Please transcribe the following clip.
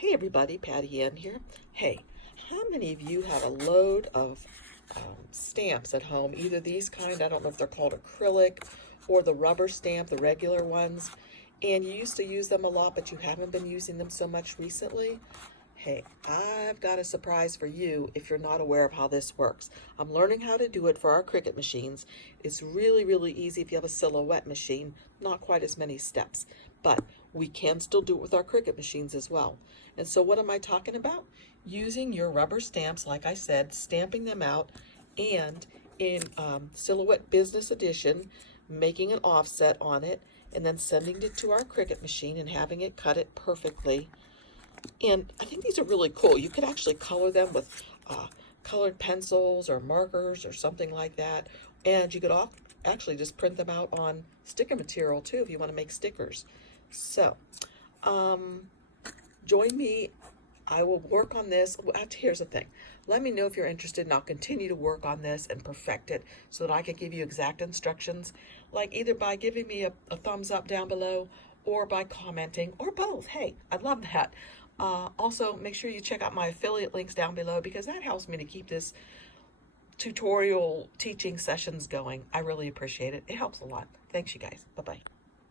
Hey everybody, Patty Ann here. Hey, how many of you have a load of stamps at home? Either these kind, I don't know if they're called acrylic, or the rubber stamp, the regular ones, and you used to use them a lot, but you haven't been using them so much recently? Hey, I've got a surprise for you if you're not aware of how this works. I'm learning how to do it for our Cricut machines. It's really, really easy if you have a silhouette machine, not quite as many steps, but we can still do it with our Cricut machines as well. And so what am I talking about? Using your rubber stamps, like I said, stamping them out, and in Silhouette Business Edition, making an offset on it, and then sending it to our Cricut machine and having it cut it perfectly. And I think these are really cool. You could actually color them with colored pencils or markers or something like that. And you could actually just print them out on sticker material too if you want to make stickers. So, join me. I will work on this. Here's the thing. Let me know if you're interested, and I'll continue to work on this and perfect it so that I can give you exact instructions, like either by giving me a thumbs up down below or by commenting, or both. Hey, I'd love that. Also, make sure you check out my affiliate links down below because that helps me to keep this tutorial teaching sessions going. I really appreciate it. It helps a lot. Thanks, you guys. Bye-bye.